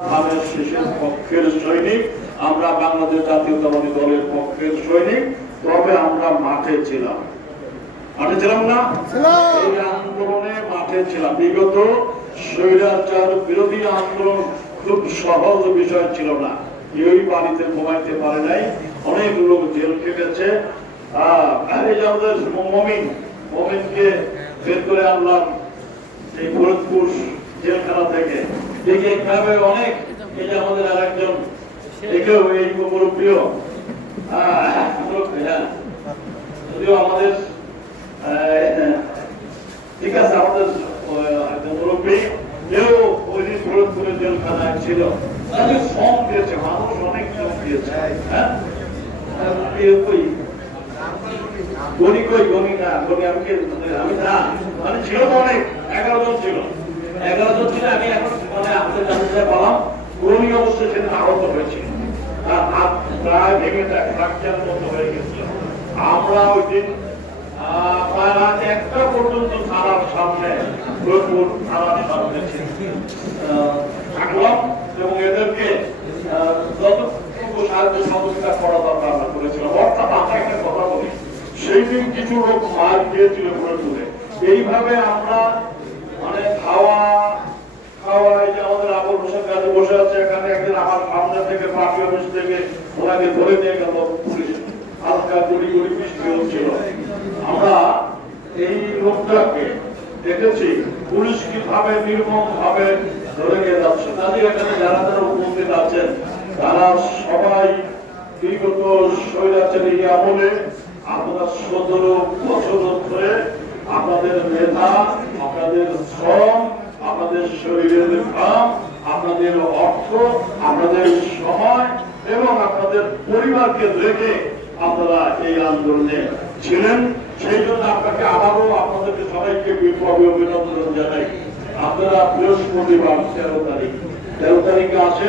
ধানের শেষের পক্ষের সৈনিক আমরা বাংলাদেশ জাতীয়তাবাদী দলের পক্ষের সৈনিক তবে আমরা মাঠে ছিলাম। মাঠে ছিলাম না? এই আন্দোলনে মাঠে ছিলাম। বিগত স্বৈরাচার বিরোধী আন্দোলন খুব সহজ বিষয় ছিল না। কেউই বাড়িতে ঘুমাইতে পারে নাই। অনেক লোক জেল খেটেছে। এই যে আমাদের মমিন মমিনকে বের করে আনলাম। এই ফরিদপুর জেলখানা থেকে। দেখে এইভাবে অনেক এই আমাদের আর একজন একেও এই মুরব্বীও আহ, হ্যাঁ। যদিও আমাদের ঠিক আছে আমাদের মুরব্বী এও ওই দিন ফরিদপুরের জেলখানায় ছিল। তাদের শ্রম দিয়েছে মানুষ অনেক শ্রম দিয়েছে হ্যাঁ। গণি কই? গণি না গণি আমি আমি না মানে ছিল তো অনেক এগারো জন ছিল এগারো জন ছিল আমি এখন মানে জানতে পারলাম গণি অবশ্যই সেদিন আহত হয়েছিল তার হাত প্রায় ভেঙে ফ্র্যাকচার মতো হয়ে গেছিল আমরা ওই দিন একটা পর্যন্ত থানার সামনে থানার সামনে থাকলাম এবং এদেরকে যতটুকু সাহায্য সহযোগিতা করা দরকার আমরা করেছিলাম। অর্থাৎ আমরা একটা কথা বলি, সেই দিন কিছু লোক মার খেয়েছিল ফরিদপুরে এইভাবে আমরা মানে খাওয়া খাওয়া এই যে আমাদের আবুল হোসেন গাজী বসে আছে এখানে একদিন আমার সামনে থেকে পার্টি অফিস থেকে ওনাকে ধরে নিয়ে গেল পুলিশ। হালকা গুড়ি গুড়ি বৃষ্টি হচ্ছিল। আমরা এই লোকটাকে দেখেছি, পুলিশ কীভাবে নির্মম ভাবে ধরে নিয়ে যাচ্ছে। তাদের এখানে যারা যারা উপস্থিত আছেন, তারা সবাই বিগত স্বৈরাচারী আমলে আপনারা সতেরো বছর ধরে আপনাদের মেধা আপনাদের শ্রম, আপনাদের শরীরের ঘাম আপনাদের অর্থ, আপনাদের সময় এবং আপনাদের পরিবারকে রেখে আপনারা এই আন্দোলনে ছিলেন। সেই জন্য আপনাকে আবারও আপনাদেরকে সবাইকে বিপ্লবী অভিনন্দন জানাই। আপনারা বৃহস্পতিবার তেরো তারিখ, তেরো তারিখে আসেন।